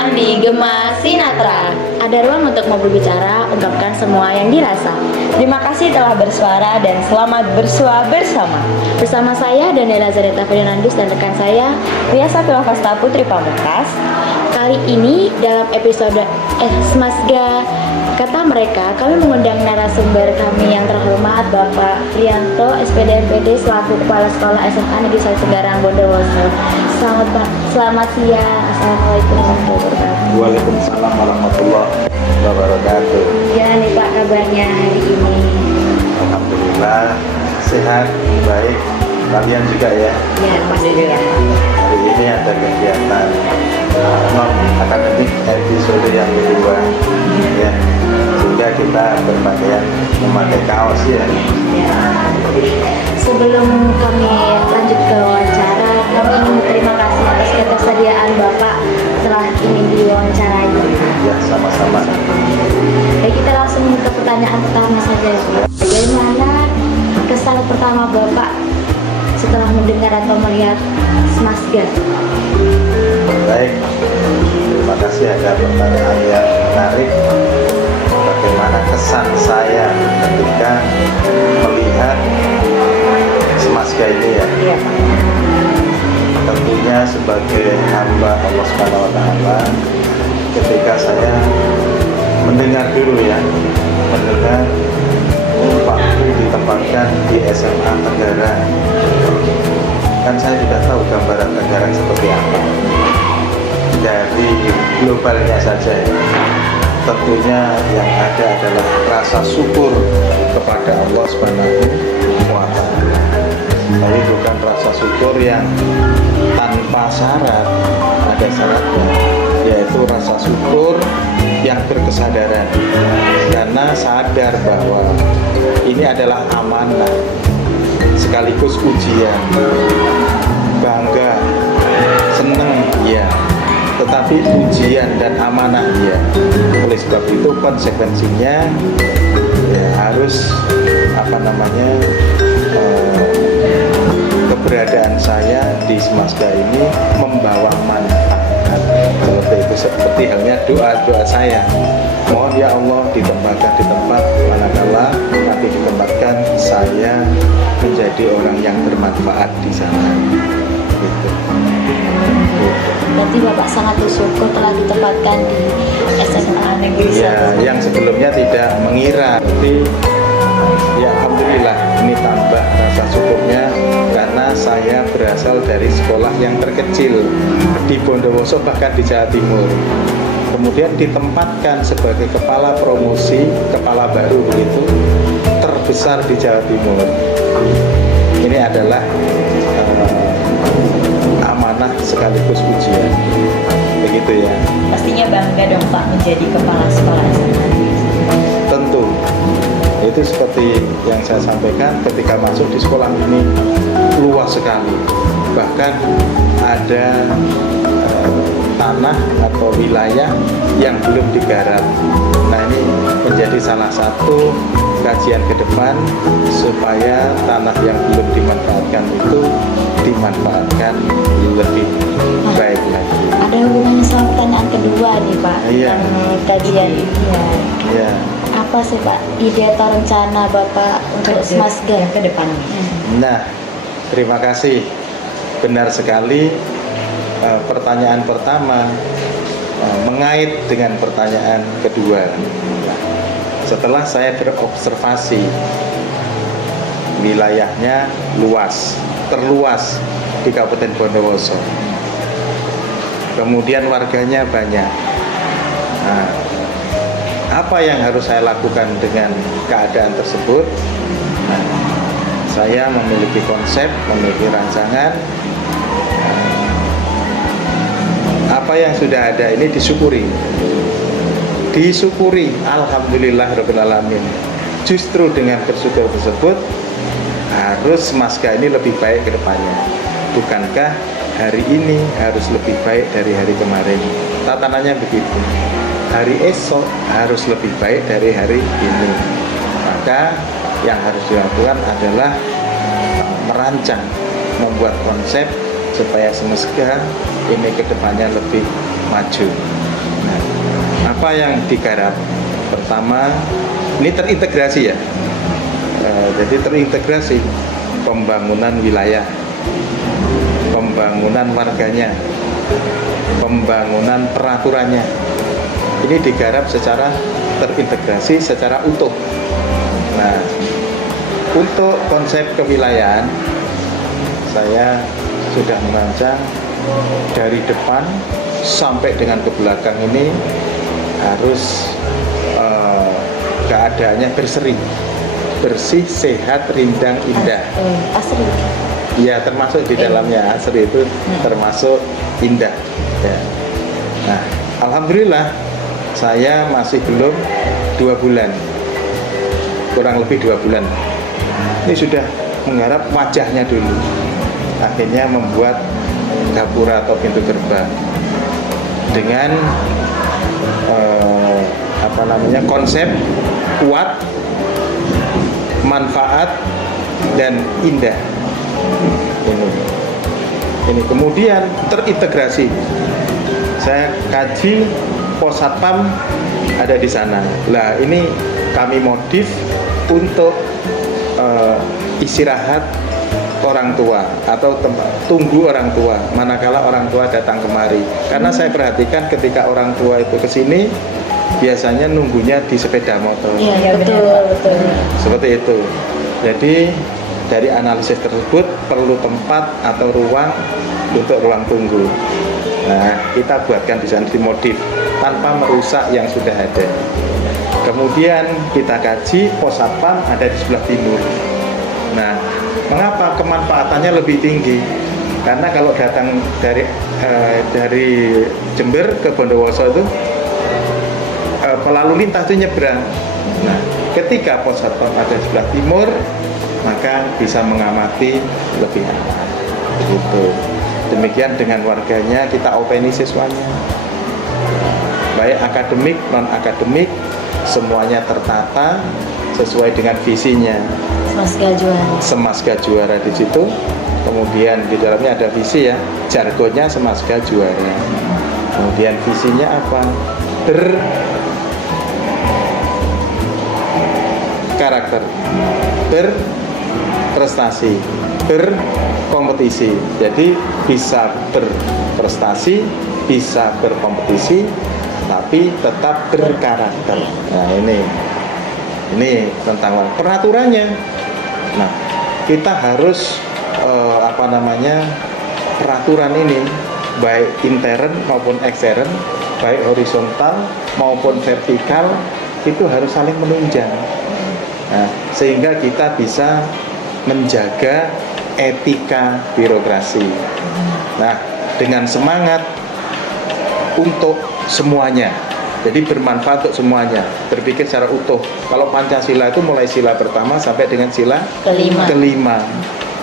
datang di Gema Sinatra. Ada ruang untuk mau berbicara, ungkapkan semua yang dirasa. Terima kasih telah bersuara dan selamat bersua bersama. Bersama saya Daniela Zareta Fernandus dan rekan saya Ria Sapilafasta Putri Pamungkas. Kali ini dalam episode Smasga Kata Mereka, kami mengundang narasumber kami yang terhormat Bapak Prianto, SPD MPD selaku Kepala Sekolah SMA Negeri 1 Segarang Bondowoso. Selamat siang. Assalamualaikum warahmatullahi wabarakatuh. Waalaikumsalam warahmatullahi wabarakatuh. Gimana nih Pak kabarnya hari ini? Alhamdulillah sehat, baik. Kalian juga ya? Ya, alhamdulillah. Hari ini ada kegiatan non akademik episode yang kedua, ya. Sehingga kita berpakaian memakai kaos ya. Ya. Sebelum kami lanjut ke wawancara, kami ingin berterima kasih atas ketersediaan Bapak telah ingin diwawancarai. Ya, sama-sama. Baik, kita langsung ke pertanyaan pertama saja ya Pak. Bagaimana kesan pertama Bapak setelah mendengar atau melihat Smasga? Baik, terima kasih ada pertanyaan yang menarik. Bagaimana kesan saya ketika melihat Smasga ini ya? Iya Pak. Tentunya sebagai hamba Allah Subhanahu wa Ta'ala, ketika saya mendengar waktu ditempatkan di SMA Tenggara, kan saya sudah tahu gambaran Tenggara seperti apa dari globalnya saja ya. Tentunya yang ada adalah rasa syukur kepada Allah Subhanahu wa Ta'ala. Tapi bukan rasa syukur yang tanpa syarat, ada syaratnya, yaitu rasa syukur yang berkesadaran, karena sadar bahwa ini adalah amanah sekaligus ujian. Bangga, seneng ya, tetapi ujian dan amanah ya. Oleh sebab itu konsekuensinya ya harus keberadaan saya di Smasga ini membawa manfaat. Seperti halnya doa saya, mohon ya Allah ditempatkan di tempat manakala nanti ditempatkan saya menjadi orang yang bermanfaat di sana. Gitu. Berarti Bapak sangat bersyukur telah ditempatkan di SMA Negeri 1. Ya, yang sebelumnya tidak mengira. Jadi ya alhamdulillah ini tambah rasa syukurnya karena saya berasal dari sekolah yang terkecil di Bondowoso, bahkan di Jawa Timur. Kemudian ditempatkan sebagai kepala promosi, kepala baru begitu, terbesar di Jawa Timur. Ini adalah amanah sekaligus ujian. Begitu ya. Pastinya bangga dong Pak menjadi kepala sekolah SMA. Tentu. Itu seperti yang saya sampaikan, ketika masuk di sekolah ini luas sekali, bahkan ada tanah atau wilayah yang belum digarap. Nah, ini menjadi salah satu kajian ke depan supaya tanah yang belum dimanfaatkan itu dimanfaatkan lebih baik lagi. Ada hubungannya sama pertanyaan kedua nih Pak. Iya. Kajian ini ya. Ya. Apa sih Pak ide atau rencana Bapak untuk Smasga ke depannya? Nah, terima kasih. Benar sekali. Pertanyaan pertama mengait dengan pertanyaan kedua. Setelah saya berobservasi, wilayahnya luas, terluas di Kabupaten Bondowoso. Kemudian warganya banyak. Nah, apa yang harus saya lakukan dengan keadaan tersebut? Nah, saya memiliki konsep, memiliki rancangan. Apa yang sudah ada ini disyukuri, alhamdulillahirabbil alamin. Justru dengan bersyukur tersebut harus Smasga ini lebih baik ke depannya. Bukankah hari ini harus lebih baik dari hari kemarin? Tatanannya begitu. Hari esok harus lebih baik dari hari ini. Maka yang harus dilakukan adalah merancang, membuat konsep supaya Smasga ini kedepannya lebih maju. apa yang digarap? Pertama, ini terintegrasi ya. Jadi terintegrasi pembangunan wilayah, pembangunan warganya, pembangunan peraturannya. Ini digarap secara terintegrasi, secara utuh. Nah, untuk konsep kewilayahan, saya sudah merancang dari depan sampai dengan ke belakang ini harus keadaannya berseri, bersih, sehat, rindang, indah. Asri. Ya, termasuk di dalamnya asri itu termasuk indah. Ya. Nah, alhamdulillah saya masih belum 2 bulan, kurang lebih 2 bulan. Ini sudah menggarap wajahnya dulu. Akhirnya membuat gapura atau pintu gerbang dengan konsep kuat, manfaat, dan indah. Ini kemudian terintegrasi. Saya kaji pos satpam ada di sana. Lah ini kami modif untuk istirahat orang tua atau tunggu orang tua manakala orang tua datang kemari. Karena saya perhatikan ketika orang tua itu kesini biasanya nunggunya di sepeda motor. Iya, betul. Seperti itu. Jadi dari analisis tersebut perlu tempat atau ruang untuk ruang tunggu. Nah, kita buatkan di sana dimodif tanpa merusak yang sudah ada. Kemudian kita kaji pos satpam ada di sebelah timur. Nah, mengapa kemanfaatannya lebih tinggi? Karena kalau datang dari Jember ke Bondowoso itu pelalu lintas itu nyebrang. Nah, ketika pos satpam ada di sebelah timur, maka bisa mengamati lebih aman. Begitu. Demikian dengan warganya, kita openi siswanya, baik akademik, non akademik, semuanya tertata sesuai dengan visinya. Semasga Juara di situ. Kemudian di dalamnya ada visi ya, jargonnya Semasga Juara. Kemudian visinya apa? Berkarakter, berprestasi, berkompetisi. Jadi bisa berprestasi, bisa berkompetisi, tapi tetap berkarakter. Nah, ini tentang peraturannya. Nah, kita harus peraturan ini baik intern maupun ekstern, baik horizontal maupun vertikal itu harus saling menunjang. Nah, sehingga kita bisa menjaga etika birokrasi. Nah, dengan semangat untuk semuanya. Jadi bermanfaat untuk semuanya, berpikir secara utuh. Kalau Pancasila itu mulai sila pertama sampai dengan sila kelima.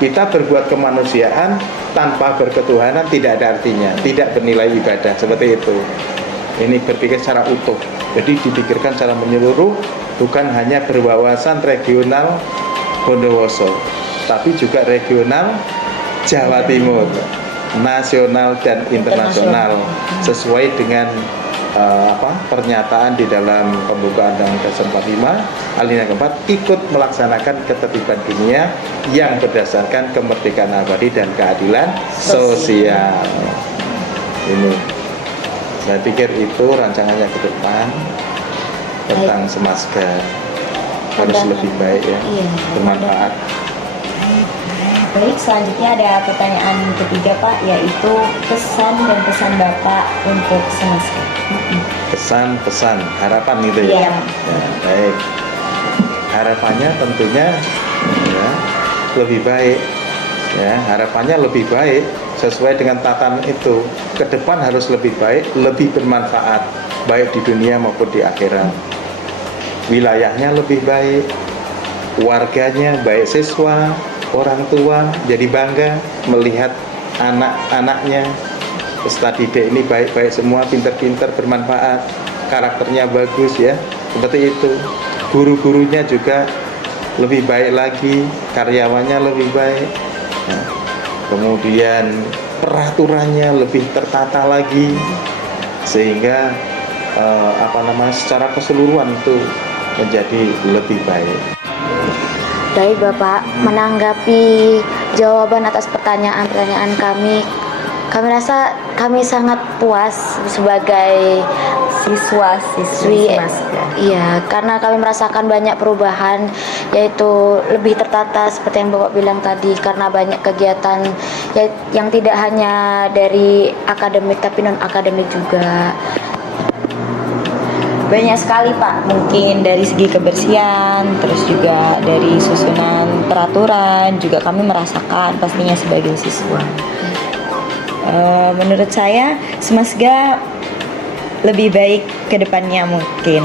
Kita berbuat kemanusiaan tanpa berketuhanan tidak ada artinya, tidak bernilai ibadah, seperti itu. Ini berpikir secara utuh. Jadi dipikirkan secara menyeluruh, bukan hanya berwawasan regional Bondowoso, tapi juga regional Jawa Timur, nasional dan internasional, sesuai dengan pernyataan di dalam pembukaan Undang-Undang 45 alinea keempat, ikut melaksanakan ketertiban dunia yang berdasarkan kemerdekaan abadi dan keadilan sosial. Ini saya pikir itu rancangannya ke depan tentang Semasga harus lebih baik ya, bermanfaat. Baik, selanjutnya ada pertanyaan ketiga Pak, yaitu pesan dan pesan Bapak untuk Semasga. Pesan-pesan, harapan gitu ya. Iya. Ya, baik. Harapannya tentunya ya, lebih baik. Ya, harapannya lebih baik sesuai dengan tatanan itu. Ke depan harus lebih baik, lebih bermanfaat, baik di dunia maupun di akhirat. Wilayahnya lebih baik, warganya baik siswa, orang tua jadi bangga melihat anak-anaknya peserta didik ini baik-baik semua, pinter-pinter, bermanfaat, karakternya bagus ya, seperti itu. Guru-gurunya juga lebih baik lagi, karyawannya lebih baik. Nah, kemudian peraturannya lebih tertata lagi, sehingga secara keseluruhan itu menjadi lebih baik. Baik Bapak, menanggapi jawaban atas pertanyaan-pertanyaan kami rasa kami sangat puas sebagai siswa-siswi. Iya, karena kami merasakan banyak perubahan, yaitu lebih tertata seperti yang Bapak bilang tadi, karena banyak kegiatan yang tidak hanya dari akademik tapi non akademik juga. Banyak sekali Pak, mungkin dari segi kebersihan, terus juga dari susunan peraturan juga kami merasakan pastinya sebagai siswa. Menurut saya Semasga lebih baik ke depannya mungkin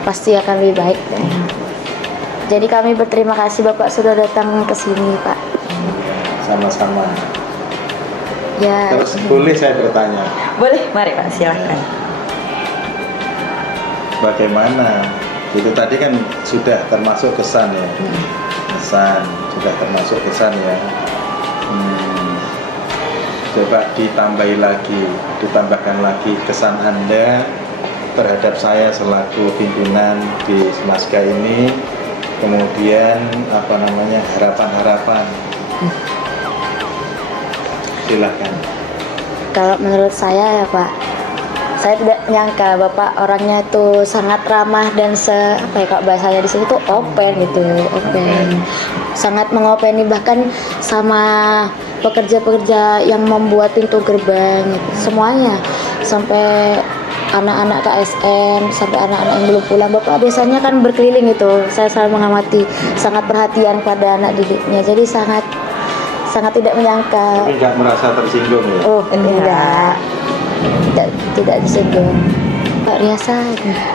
Pasti akan lebih baik. Jadi kami berterima kasih Bapak sudah datang ke sini Pak. Sama-sama. Ya. Terus boleh saya bertanya, Boleh, mari Pak, silahkan. bagaimana? Itu tadi kan sudah termasuk kesan ya, kesan sudah termasuk kesan ya. Coba ditambahkan lagi kesan Anda terhadap saya selaku pimpinan di Semasga ini, kemudian harapan-harapan. Silakan. Kalau menurut saya ya Pak, saya tidak menyangka Bapak orangnya itu sangat ramah dan kalau bahasanya di sini tuh open gitu, sangat mengopeni bahkan sama pekerja-pekerja yang membuat pintu gerbang gitu. Semuanya sampai anak-anak KSN sampai anak-anak yang belum pulang. Bapak biasanya kan berkeliling itu, saya selalu mengamati, sangat perhatian pada anak didiknya, jadi sangat tidak menyangka. Tapi nggak merasa tersinggung ya? Oh enggak, tidak disinggung. Pak Riasa,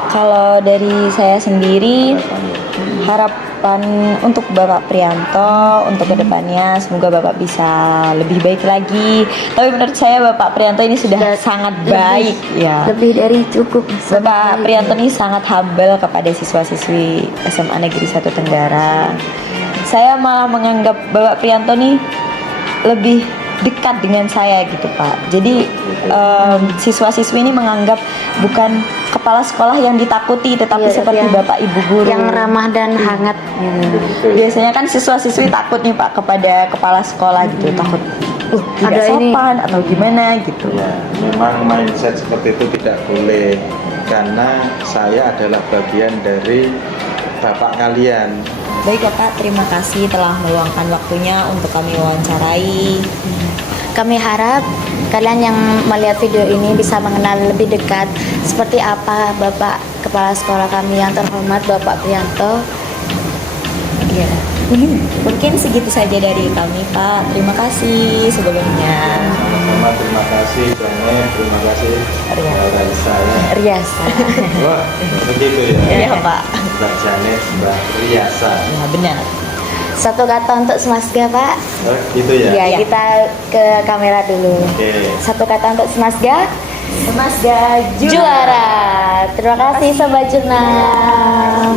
Kalau dari saya sendiri, harapan untuk Bapak Priyanto untuk kedepannya semoga Bapak bisa lebih baik lagi. Tapi menurut saya Bapak Priyanto ini sudah sangat baik ya. lebih dari cukup. Bapak Priyanto ini sangat humble kepada siswa-siswi SMA Negeri 1 Tenggara. Saya malah menganggap Bapak Priyanto ini lebih dekat dengan saya gitu Pak. Jadi siswa-siswi ini menganggap bukan kepala sekolah yang ditakuti, tetapi Iya, seperti yang- Bapak Ibu guru yang ramah dan hangat. Biasanya kan siswa-siswi takut nih Pak kepada kepala sekolah gitu, takut tidak ada ini. sopan atau gimana gitu. Ya, memang mindset seperti itu tidak boleh, karena saya adalah bagian dari bapak kalian. Baik Bapak, terima kasih telah meluangkan waktunya untuk kami wawancarai. Kami harap kalian yang melihat video ini bisa mengenal lebih dekat seperti apa Bapak Kepala Sekolah kami yang terhormat Bapak Priyanto. Ya, mungkin segitu saja dari kami Pak. Terima kasih sebelumnya. Sama-sama, terima kasih banyak, terima kasih dari saya. Riasa. Wah, begitu ya. Iya Pak. Mbak Janet, Mbak Riasa. Ya benar. Satu kata untuk Semasga Pak. Oh, gitu ya. Ya, Iya. kita ke kamera dulu. Oke. Satu kata untuk Semasga. Semasga Juara. Terima kasih Sobat Jurnal.